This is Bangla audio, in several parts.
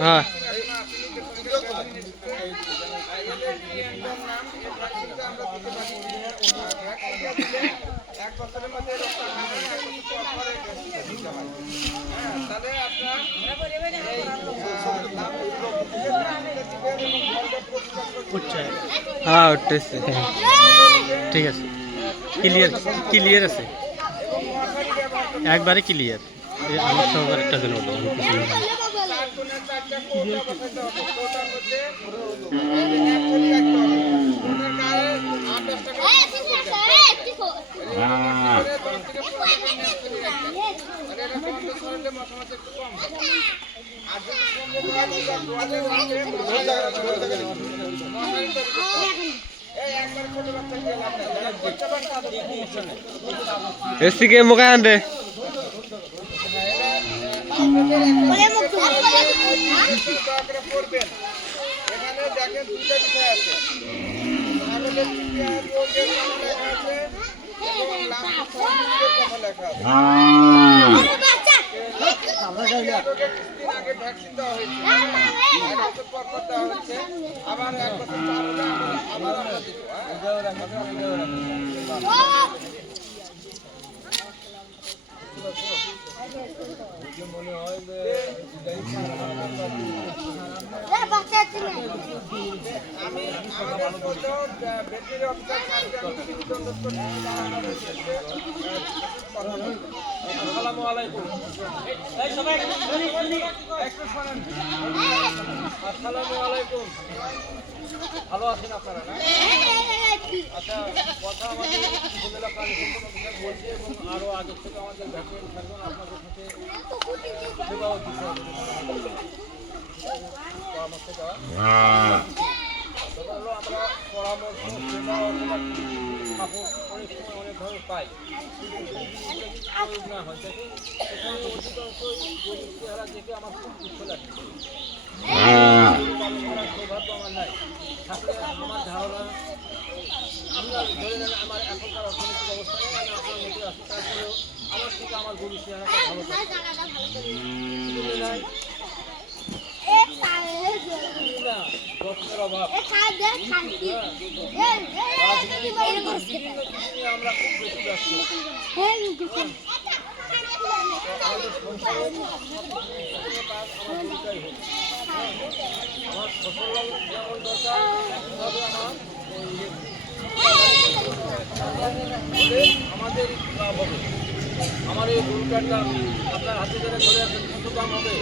হ্যাঁ হ্যাঁ উঠতেছে ঠিক আছে ক্লিয়ার ক্লিয়ার আছে একবারে ক্লিয়ার আমার সহকার একটা দিন হলো এসি কে মুখে আনবে এখানে দেখেন দুইটা বিষয় আছে ছাগলের লেখা আছে এবং লেখা আছে আগে ভ্যাকসিন দেওয়া হয়েছে এক বছর পর দেওয়া হচ্ছে আবার এক বছর আবার আমরা দিব মনে হয় যে আমি আমাদের মতো ভেটেরিনারি অফিসার আসসালামু আলাইকুম আসসালামু আলাইকুম ভালো আছেন আপনারা না আচ্ছা কথা আমাদের বলছি এবং আরও আগের থেকে আমাদের ভ্যাকসিন থাকবেন আপনাদের সাথে সেবাও দিতে হবে পরামর্শ দেওয়া হলো আমরা পরামর্শ সেবা অথবা কাপড় অনেক সময় অনেকভাবে পাই না হয় দেখুন এখানে অধিকাংশ গরিব চেহারা দেখে আমার খুব দুঃখ লাগছে সৌভাগ্য আমার নাই থাকলে আমার ধারণা আমরা ধরে নেন আমার এখনকার অর্থনৈতিক অবস্থা নেই আমি আপনার মধ্যে আসি তারপরেও আমার থেকে আমার গরিব চেহারাটা ভালো থাকে অভাব আমরা খুব বেশি ব্যস্ত আমার ফসল যেমন দরকার একইভাবে আমাদের লাভ হবে আমার এই গরুটার দাম আপনার হাতে ধরে ধরে আছেন কত দাম হবে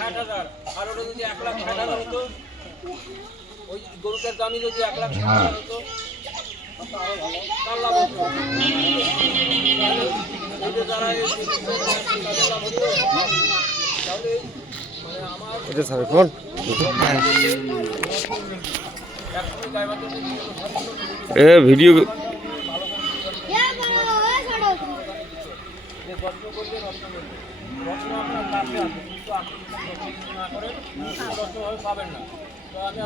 60,000 আর ওটা যদি 1,60,000 হতো ওই গরুটার দামই যদি 1,60,000 হতো তার লাভ হতো যারা তাহলে মানে আমার ভিডিও যত্ন করলে রত্ন করবে রত্ন আপনার কাছে আছে কিন্তু আপনি যত্ন না করেন রত্নভাবে পাবেন না তো আমি